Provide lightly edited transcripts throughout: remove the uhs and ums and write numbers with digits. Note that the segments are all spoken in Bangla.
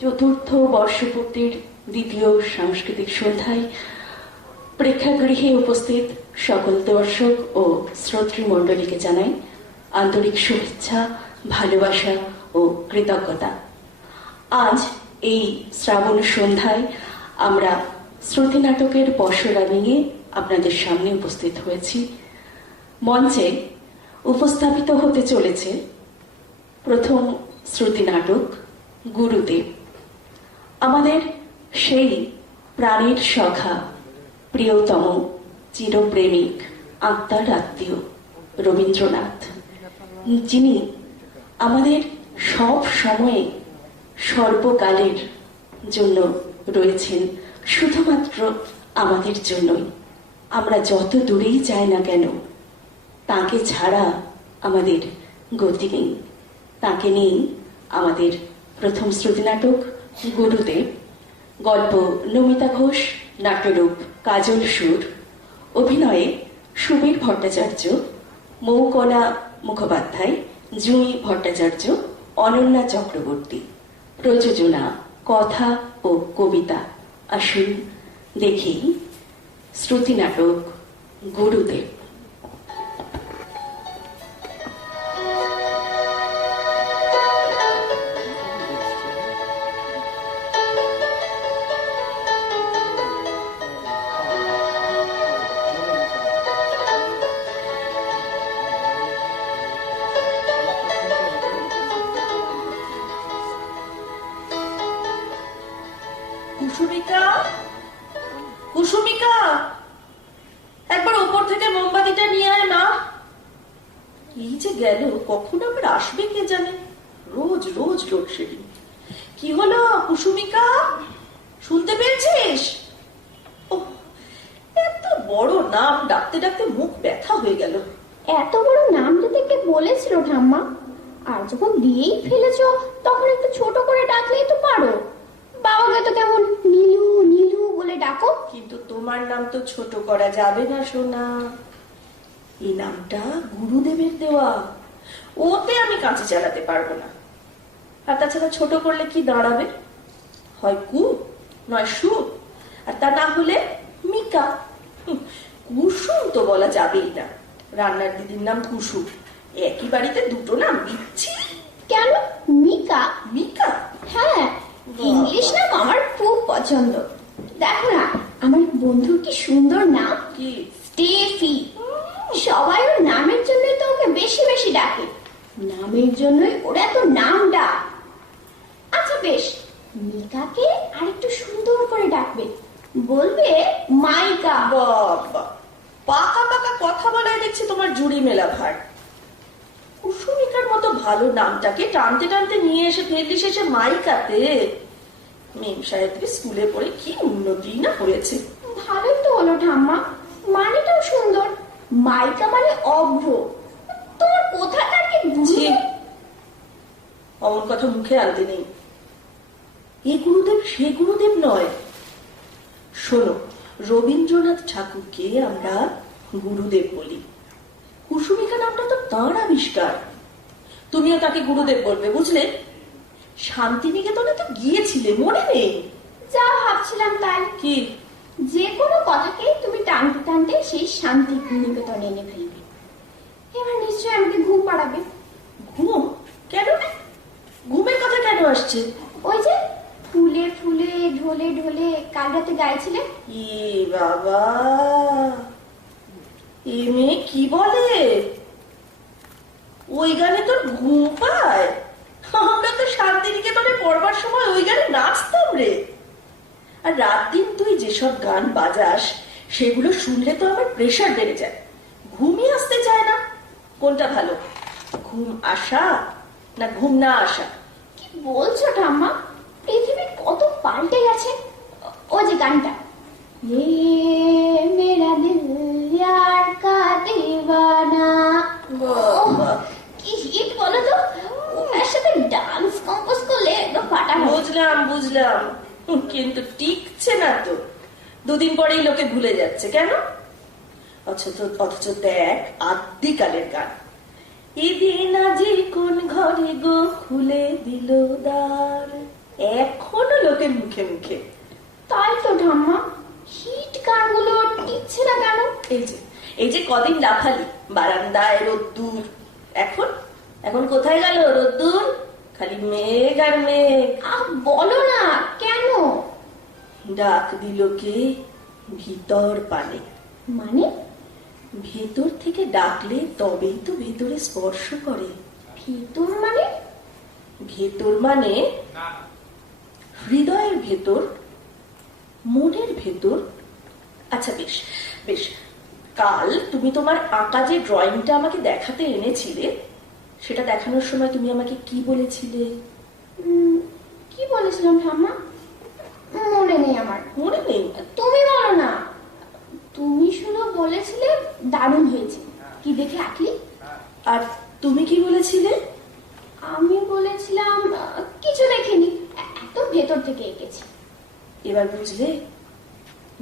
চতুর্থ বর্ষপূর্তির দ্বিতীয় সাংস্কৃতিক সন্ধ্যায় প্রেক্ষাগৃহে উপস্থিত সকল দর্শক ও শ্রোতৃমণ্ডলীকে জানাই আন্তরিক শুভেচ্ছা, ভালোবাসা ও কৃতজ্ঞতা। আজ এই শ্রাবণ সন্ধ্যায় আমরা শ্রুতি নাটকের পসরা নিয়ে আপনাদের সামনে উপস্থিত হয়েছি। মঞ্চে উপস্থাপিত হতে চলেছে প্রথম শ্রুতি নাটক গুরুদেব। আমাদের সেই প্রাণের সখা, প্রিয়তম, চিরপ্রেমিক, আত্মার আত্মীয় রবীন্দ্রনাথ, যিনি আমাদের সব সময়ে সর্বকালের জন্য রয়েছেন, শুধুমাত্র আমাদের জন্যই। আমরা যত দূরেই যাই না কেন, তাকে ছাড়া আমাদের গতি নেই। তাকে নিয়ে আমাদের প্রথম শ্রুতি নাটক গুরুদেব। গল্প নমিতা ঘোষ, নাট্যরূপ কাজল সুর, অভিনয়ে সুবীর ভট্টাচার্য, মৌকলা মুখোপাধ্যায়, জুঁই ভট্টাচার্য, অনন্যা চক্রবর্তী। প্রযোজনা কথা ও কবিতা। আসুন দেখি শ্রুতি নাটক গুরুদেব। কুসুমিকা, কুসুমিকা, একবার উপর থেকে মোমবাতিটা নিয়ে আয় না। এই যে গেল, কখন আবার আসবে কে জানে। রোজ রোজ লোডশেডিং। কি হলো কুসুমিকা, শুনতে পেয়েছিস? ও, এত বড় নাম ডাকতে ডাকতে মুখ ব্যথা হয়ে গেল। এত বড় নাম দিতে কে বলেছিল ঠাম্মা? আর যখন দিয়েই ফেলেছো তখন একটু ছোট করে ডাকলেই তো পারো। বাবাকে তো কেমন নীলু নীলু বলে ডাকো। কিন্তু তোমার নাম তো ছোট করা যাবে না সোনা। এই নামটা গুরুদেবের দেওয়া, ওতে আমি কাঁচি চালাতে পারবো না। আর তাছাড়া ছোট করলে কি দাঁড়াবে? হয় কু, নয় সু, আর তা না হলে মিকা। কুসুম তো বলা যাবেই না। রান্নার দিদির নাম কুসুম, একই বাড়িতে দুটো নাম দিচ্ছি কেন? মিকা? মিকা? হ্যাঁ, ইংলিশ নাম আমার খুব পছন্দ। দেখো না, আমার বন্ধুর কি সুন্দর নাম, কি? স্টেফি। সবাই ওর নামের জন্যই তো ওকে বেশি বেশি ডাকে। নামের জন্যই ওরা তো নাম ডাক। আচ্ছা বেশ, মিকাকে আরেকটু সুন্দর করে ডাকবে, বলবে মাইকা। বাবা, পাকা পাকা কথা বলায় দেখছি তোমার জুড়ি মেলা ভার। কুসুমিকার মতো ভালো নামটাকে টানতে টানতে নিয়ে এসে ফেললি শেষে মাইকাতে। মেম সাহেবকে স্কুলে পড়ে কি উন্নতি না করেছে। ভালোই তো হলো ঠাম্মা, মানেটাও সুন্দর। মাইকা মানে অভ্র। তোর কোথাকার কি বুঝি? অমন কথা মুখে আনতে নেই। এ গুরুদেব সে গুরুদেব নয়। শোনো, রবীন্দ্রনাথ ঠাকুরকে আমরা গুরুদেব বলি। কুসুমিকা নামটা তো তাঁর আবিষ্কার। তুমিও তাকে গুরুদেব বলবে, বুঝলে? শান্তিনিকেতনে তো গিয়েছিলে, মনে নেই? যা ভাবছিলাম তাই। কি? যে কোনো কথাকে তুমি টানতে টানতে সেই শান্তি নিকেতনে এনে ফেলবে। এবার নিশ্চয়ই আমাকে ঘুম পাড়াবে। ঘুম? কেন? ঘুমের কথা কেন আসছে? ওই যে ফুলে ফুলে ঢোলে ঢোলে কাল রাতে গাইছিলে। ই বাবা, এ মেয়ে কি বলে? ওই গানে তোর ঘুম পায়? আমরা তো শান্তিনিকেতনে পড়বার সময় ওই গানে নাচতাম রে। আর রাত দিন তুই যেসব গান বাজাস সেগুলো শুনলে তো আমার প্রেশার বেড়ে যায়, ঘুমই আসতে চায় না। কোনটা ভালো, ঘুম আসা না ঘুম না আসা? কি বলছো ঠাম্মা? পৃথিবী কত পাল্টে গেছে। ওই যে গানটা, ये मेरा दिल यार का दीवाना, কি হিট বলো তো। ওর সাথে ডান্স কম্পোজ করলে একদম ফাটা। বুঝলাম বুঝলাম, কিন্তু টিকছে না তো। দুদিন পরেই লোকে ভুলে যাচ্ছে। কেন? অথচ দেখ, আদিকালের গান, এদিন আজি কোন ঘরে গো খুলে দিল দ্বার, এখন লোকের মুখে মুখে। তাই তো ঠাম্মা, হিট গানগুলো টিকছে না কেন? এই যে কদিন লাফালি বারান্দায় রোদ্দুর, এখন এখন কোথায় গেল রোদ্দুর? খালি মেঘ আর মেঘ। বলো না, কেন? ডাক দিল কে ভিতর পানে। মানে? ভেতর থেকে ডাকলে তবেই তো ভেতরে স্পর্শ করে। ভিতর মানে? ভেতর মানে হৃদয়ের ভেতর, মনের ভেতর। আচ্ছা বেশ বেশ, কাল তুমি তোমার আঁকা যে ড্রয়িংটা আমাকে দেখাতে এনেছিলে, সেটা দেখানোর সময় তুমি আমাকে কি বলেছিলে? কি বলেছিলাম ঠাম্মা? মনে নেই আমার। মনে নেই? তুমি বলো না। তুমি শুধু বলেছিলে দারুণ হয়েছে, কি দেখে আঁকলি। আর তুমি কি বলেছিলে? আমি বলেছিলাম কিছু দেখিনি, এত ভেতর থেকে এঁকেছি। এবার বুঝলে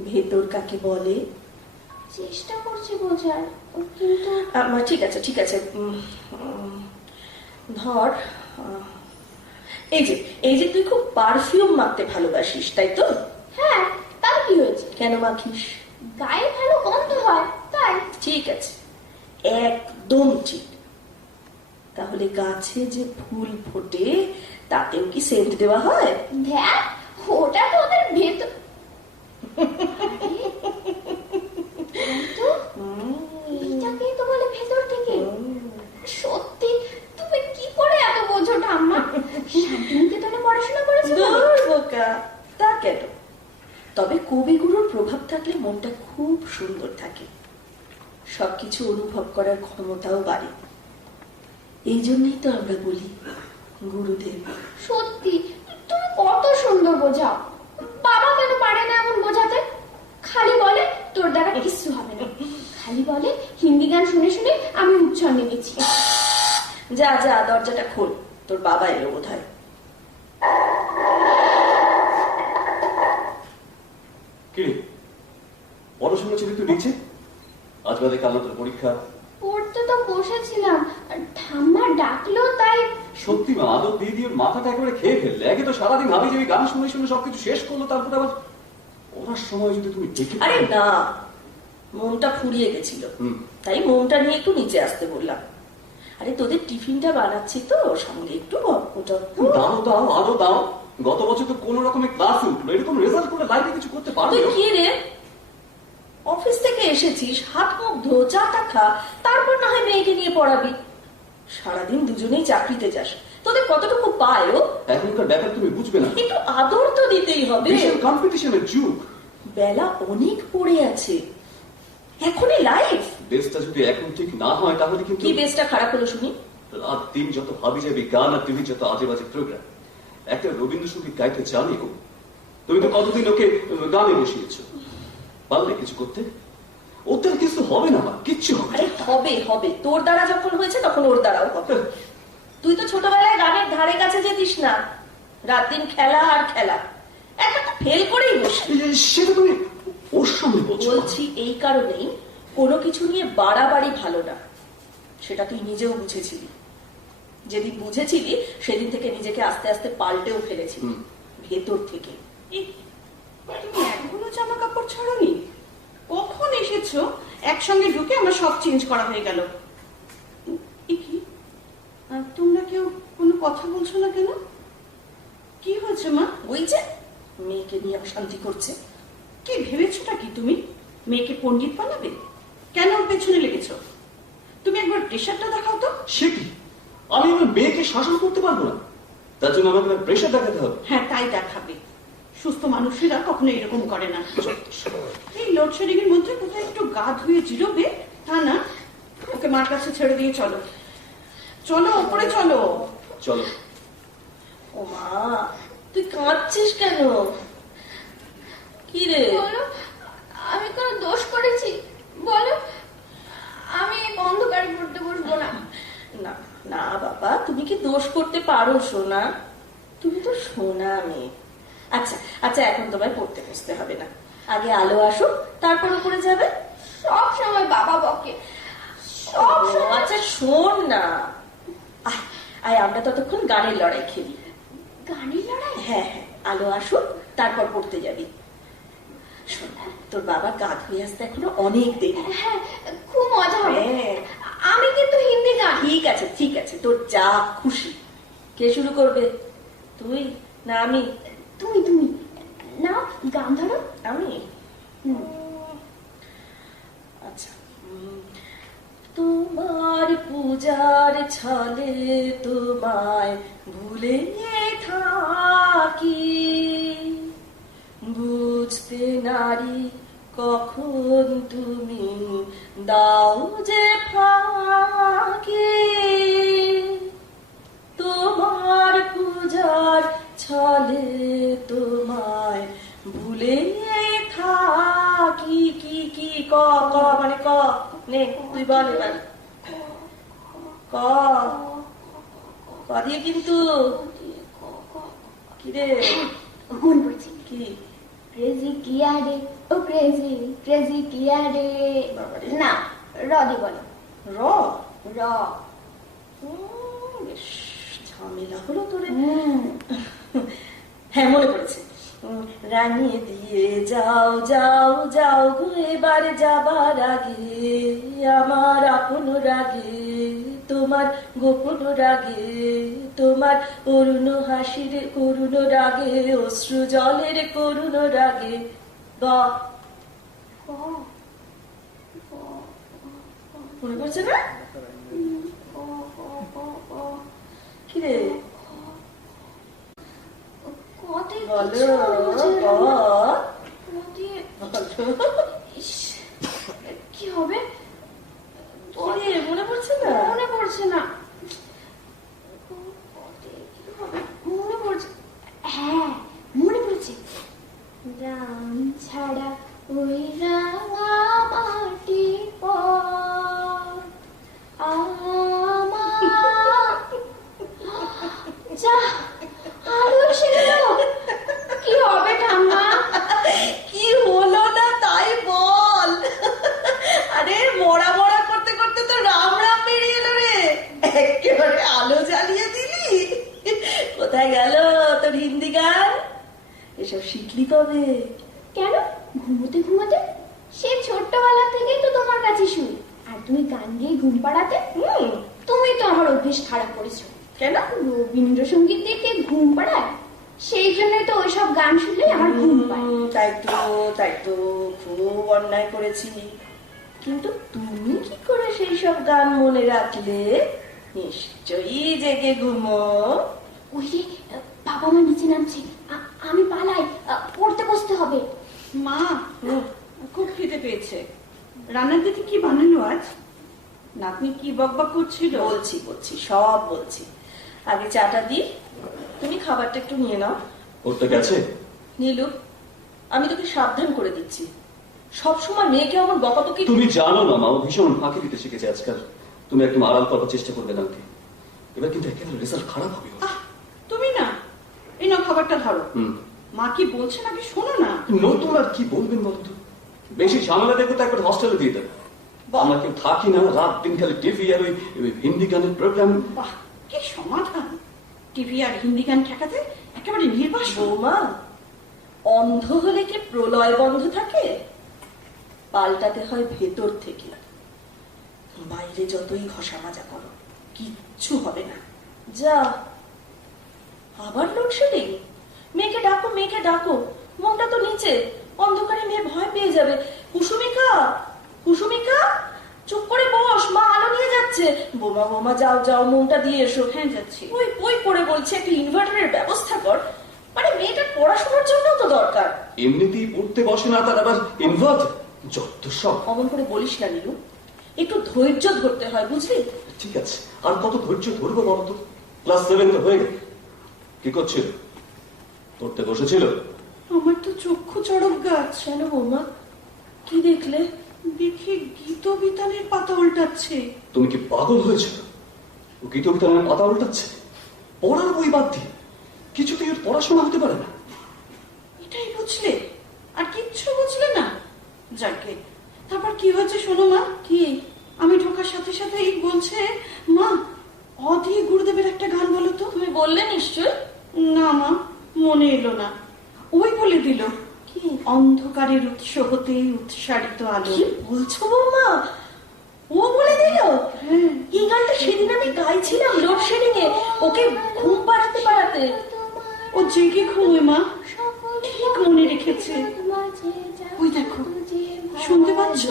ভেতর কাকে বলে? চেষ্টা করছি বোঝার, কিন্তু ঠিক আছে ঠিক আছে, ধর এই যে তুই খুব পারফিউম মাখতে ভালোবাসিস, তাই তো? হ্যাঁ, তার কি হয়েছে? কেন মাখিস? গায়ে ভালো গন্ধ হয় তাই। ঠিক আছে, একদম ঠিক। তাহলে গাছে যে ফুল ফোটে তাতেও কি সেন্ট দেওয়া হয়? দেখ, ওটা তো ওদের ভেতর। এইটাকেই তো বলে ভেতর থেকে। সত্যি তুমি কি করে এত বোঝো ঠাম্মা? শান্তিনিকেতনে পড়াশোনা করেছো? দূর বোকা, তা কেন? তবে কবিগুরুর প্রভাব থাকলে মনটা খুব সুন্দর থাকে, সবকিছু অনুভব করার ক্ষমতাও বাড়ে। এই জন্যই তো আমরা বলি গুরুদেব। সত্যি তুমি কত সুন্দর বোঝাও। বাবা কেন পারে না এমন বোঝাতে? খালি বলে তোর দ্বারা কিচ্ছু হবে না, খালি বলে হিন্দি গান শুনে শুনে আমি উচ্ছন্নে গেছি। যা যা, দরজাটা খোল, তোর বাবা এলো বোধহয়। কি পড়াশোনা ছিল তুই নিচে? আজ বাদে কাল তোর পরীক্ষা। পড়তে তো বসেছিলাম, ঠাম্মা ডাকলো তাই। সত্যি মা, আদর দিয়ে দিয়ে মাথাটা একবারে খেয়ে ফেললে। একে তো সারাদিন ভাবি যাবি গান শুনে শুনে সবকিছু শেষ করলো, তারপর আবার পড়ার সময় যদি তুমি দেখে। আরে না, মনটা ফুরিয়ে গেছিল, তাই মনটা নিয়ে একটু নিচে আসতে বললাম। আরে তোদের টিফিনটা বানাচ্ছি তো, সঙ্গে একটু গল্পটা। দাও দাও, আরো দাও। গত বছর তো কোন রকমের ক্লাস উঠলো, এরকম রেজাল্ট করে লাইফে কিছু করতে পারবে তুই না। কি রে, অফিস থেকে এসেছিস, হাত মুখ ধো, চাটা খা, তারপর না হয় মেয়েকে নিয়ে পড়াবি। সারাদিন দুজনেই চাকরিতে যাস, তোদের কতটুকু পায় ও? এখনকার ব্যাপার তুমি বুঝবে না। একটু আদর তো দিতেই হবে। কম্পিটিশনের যুগ। বেলা অনেক পড়ে আছে, এখনই লাইফ। বেসটা যদি এখন ঠিক না হয় তাহলে কিন্তু। কি বেসটা খারাপ হলো শুনি? রাত দিন যত ভাবি যাবি গান, আর টিভি যত আজে বাজে প্রোগ্রাম। একটা রবীন্দ্রসঙ্গীত গাইতে জানিও, তুমি তো কতদিন ওকে গানে বসিয়েছো। পারলে কিছু করতে? ওদের কিছু হবে না, কিচ্ছু হবে। আরে হবে হবে, তোর দ্বারা যখন হয়েছে তখন ওর দ্বারাও হবে। তুই তো ছোটবেলায় গানের ধারে কাছে যেতিস না, রাত দিন খেলা আর খেলা, একটা ফেল করেই বসে। সেটা তুমি ওর সামনে বলছো? বলছি এই কারণেই কোনো কিছু নিয়ে বাড়াবাড়ি ভালো না, সেটা তুই নিজেও বুঝেছিলি। যেদিন বুঝেছিলি সেদিন থেকে নিজেকে আস্তে আস্তে পাল্টেও ফেলেছিলি ভেতর থেকে। তুমি এখনো জামা কাপড় ছাড়োনি? কখন এসেছো? একসঙ্গে ঢুকে আমার সব চেঞ্জ করা হয়ে গেল। এ কি, তোমরা কেউ কোনো কথা বলছো না কেন? কি হয়েছে মা? ওই যে মেয়েকে নিয়ে অশান্তি করছে। কি ভেবেছোটা কি তুমি? মেয়েকে পণ্ডিত বানাবে? কেন ওর পেছনে লেগেছো? তুমি একবার প্রেশারটা দেখাও তো। সে কি, আমি আমার মেয়েকে শাসন করতে পারবো না? তার জন্য আমাকে প্রেশার দেখাতে হবে? হ্যাঁ, তাই দেখাবে। সুস্থ মানুষেরা কখনো এরকম করে না। এই লোডশেডিং এর মধ্যে কোথায় একটু গা ধুয়ে জিরোবে তা না, ওকে মার কাছে ছেড়ে দিয়ে চলো। চলো ওপরে চলো। চলো। ও মা, তুই কাঁদছিস কেন? কি রে? বলো, আমি কোনো দোষ করেছি? বলো, আমি এই অন্ধকারে পড়তে বসবো না। না না বাবা, তুমি কি দোষ করতে পারো সোনা? তুমি তো সোনা মেয়ে। আচ্ছা আচ্ছা, এখন তোমায় পড়তে বসতে হবে না, আগে আলো আসুক তারপর উপরে যাবে। সব সময় বাবা বকে, সব ও, সময়। আচ্ছা শোন না, আয় আয়, আমরা ততক্ষণ গানের লড়াই খেলি। গানের লড়াই? হ্যাঁ হ্যাঁ, আলো আসুক, তারপর পড়তে যাবি। শোন, তোর বাবা গা ধুয়ে আসতে এখনো অনেক দেরি। হ্যাঁ, খুব মজা হবে। হ্যাঁ। আমি কিন্তু হিন্দি গান। ঠিক আছে ঠিক আছে, তোর যা খুশি। কে শুরু করবে, তুই না আমি? তুমি নাও, গান ধরো। আমি? হুম। আচ্ছা। তোমার পূজার ছলে তোমায় ভুলে থাকি, বুঝতে নারি কখন তুমি দাও যে ফাঁকি। তোমার পূজার ছলে তোমায় ভুলে থাকি, কি কি ক ক মানে ক, নে তুই বল এবার। ক ক দিয়ে কিন্তু কি রে? মন পড়ছে। কি? ক্রেজি কিয়া রে, ও ক্রেজি ক্রেজি কিয়া রে। বাবারে। না, র দি বলো। র? র। বেশ ঝামেলা হলো তোরে। হুম। হ্যাঁ, মনে পড়েছে। রাঙিয়ে দিয়ে যাও যাও যাও গো এবার যাবার আগে, আমার আপন রাগে তোমার গোপন রাগে, তোমার অরুণ হাসির করুণ রাগে, অশ্রু জলের করুণ রাগে। গ। মনে পড়ছে না? কি রে? কতে বলো কিছু মনে পড়ছে না। গ। কতে- বলো। ইস, কি হবে? কি রে, মনে পড়ছে না? মনে পড়ছে না। কতে কি হবে? মনে পড়ছে। হ্যাঁ, মনে পড়ছে। রাম ছাড়া ওই রাঙা মাটির পথ আমার। যা, আরো এসে গেল। কি হবে ঠাম্মা? কি হলো না তাই বল। আরে মরা মরা করতে করতে তো রাম রাম বেরিয়ে এলো রে, একেবারে আলো জ্বালিয়ে দিলি। কোথায় গেল তোর হিন্দি গান? এসব শিখলি কবে? কেন, ঘুমোতে ঘুমোতে? সে ছোট্টবেলা থেকেই তো তোমার কাছে শুনি। আর তুমি গান গিয়ে ঘুম পাড়াতে। তুমি তো আমার অভ্যেস খারাপ করেছো। কেন? রবীন্দ্রসঙ্গীত দেখে ঘুম পাড়ায়, সেই জন্যই তো ওইসব গান শুনলে আমার ঘুম পায়। তাই তো খুব অন্যায় করেছি। কিন্তু তুমি কি করে সেই সব গান মনে রাখলে? নিশ্চয়ই জেগে ঘুমো। ওই রে, বাবা মা নিচে নামছে। আমি পালাই, পড়তে বসতে হবে। মা, খুব খিদে পেয়েছে। রান্নার দিদি কি বানালো আজ? নাতনি কি বকবক করছিল? বলছি সব বলছি। আগে চাটা দি, তুমি খাবারটা একটু নিয়ে নাও। পড়তে গেছে? নীলু, আমি তোকে সাবধান করে দিচ্ছি, সবসময় মেয়েকে আমার বকাবকি। তুমি জানো না মা, ও ভীষণ ফাঁকি দিতে শিখেছে আজকাল। তুমি একদম আড়াল করার চেষ্টা করবে না ওকে। এবার কিন্তু একেবারে রেজাল্ট খারাপ হবে ওর। আহ, তুমি না, এই নাও খাবারটা ধরো। হুম। মা কি বলছে নাকি শোনো না। নতুন আর কি বলবেন বলো তো? বেশি ঝামেলা দেখো তো একবার হস্টেলে দিয়ে দেবে। আমরা কেউ থাকি না, রাত দিন খালি টিভি আর ওই হিন্দি গানের প্রোগ্রাম। বাহ, কি সমাধান! টিভি আর হিন্দি গান ঠেকাতে একেবারে নির্বাসন। বৌমা, অন্ধ হলে কি প্রলয় বন্ধ থাকে? পাল্টাতে হয় ভেতর থেকে। বাইরে যতই ঘষা মাজা করো, কিচ্ছু হবে না। যা, আবার লোডশেডিং। মেয়েকে ডাকো, মেয়েকে ডাকো। মনটা তো নিচে, অন্ধকারে মেয়ে ভয় পেয়ে যাবে। কুসুমিকা, কুসুমিকা, চুপ করে বস, মা আলো নিয়ে যাচ্ছে। বোমা বোমা, যাও যাও, মনটা দিয়ে এসো। হ্যাঁ, যাচ্ছি। ওই বই পড়ে বলছে একটা ইনভার্টারের ব্যবস্থা কর। মানে মেয়েটার পড়াশোনার জন্য তো দরকার। এমনিতেই পড়তে বসে না, তার আবার ইনভার্টার, যত সব। অমন করে বলিস না নীলু, একটু ধৈর্য ধরতে হয়, বুঝলি? ঠিক আছে, আর কত ধৈর্য ধরবো বলো তো? ক্লাস 7 তো হয়ে গেল। কি করছিল? পড়তে বসেছিল? আমার তো চক্ষু চড়ক গাছ। কেন বৌমা, কি দেখলে? দেখি গীত বিতানের পাতা উল্টাচ্ছে। তুমি কি পাগল হয়েছিল? ও গীত বিতানের পাতা উল্টাচ্ছে পড়ার বই বাদ দিয়ে? কিছুতেই ওর পড়াশোনা হতে পারে না। এটাই বুঝলে, আর কিচ্ছু বুঝলে না? যাকে, তারপর কি হয়েছে শোনো মা। কি? আমি ঢোকার সাথে সাথেই বলছে, মা অধি গুরুদেবের একটা গান বলো তো। তুমি বললে নিশ্চয়? না মা, মনে এলো না। ওই বলে দিল, কি অন্ধকারের উৎস হতে উৎসারিত আলো। কি বলছো বৌমা? ও বলে দিল? হ্যাঁ, এই গানটা সেদিন আমি গাইছিলাম লোডশেডিং এ, ওকে ঘুম পাড়াতে পাড়াতে। ও জেগে ঘুমোয় মা, ঠিক মনে রেখেছে। ওই দেখো, শুনতে পাচ্ছ?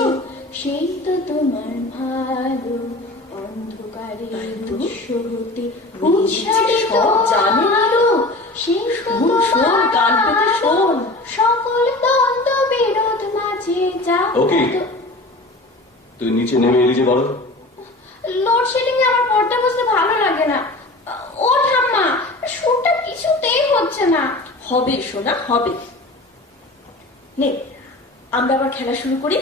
সেই তো তোমার ভালো অন্ধকারে উৎস হতে উৎসারিত সব জানে না লোক। সেই তো শোন শোন, গান পেতে শোন। সকল দ্বন্দ্ব বিরোধ মাঝে যা ওকে। তুই নিচে নেমে এলি যে বলো। লোডশেডিং এ আমার পড়তে বসতে ভালো লাগে না। ও ঠাম্মা, সুরটা কিছুতেই হচ্ছে না। হবে সোনা, হবে। নে, আমরা আবার খেলা শুরু করি।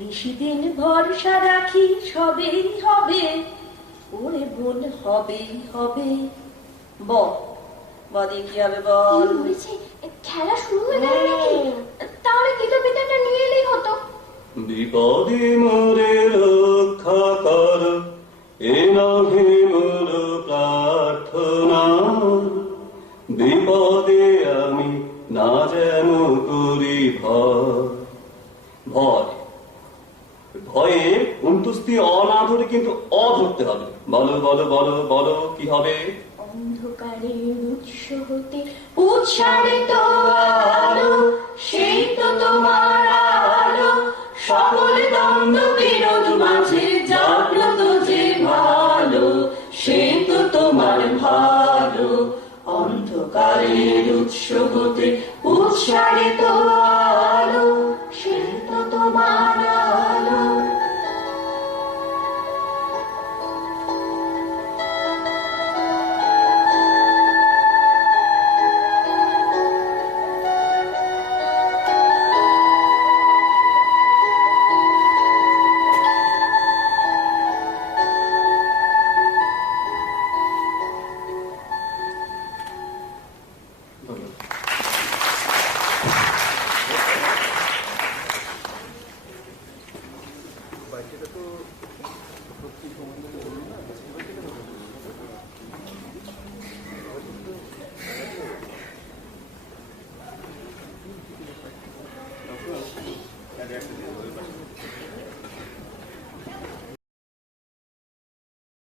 নিশিদিন ভরসা রাখি সবেই হবে, ওরে বোন হবেই হবে। বদে কি হবে বল? বলেছে খেলা শুরু হয়ে গেল নাকি? তাহলে গীতবিদ্যাটা নিয়ে এলেই হতো। বিপদে মোরে রক্ষা কর, এ নহে মোর প্রার্থনা। বিপদে আমি না যেন করি ভয়। ভয়ে অন্তুস্তি অ না ধরে কিন্তু অ ধরতে হবে। বলো বলো বলো বলো, কি হবে? অন্ধকারের উৎস হতে উৎসারিত আলো, সেই তো তোমার আলো, সকল দ্বন্দ্ব বিরোধ মাঝে জাগ্রত যে ভালো, সেই তো তোমার ভালো। অন্ধকারের উৎস হতে উৎসারিত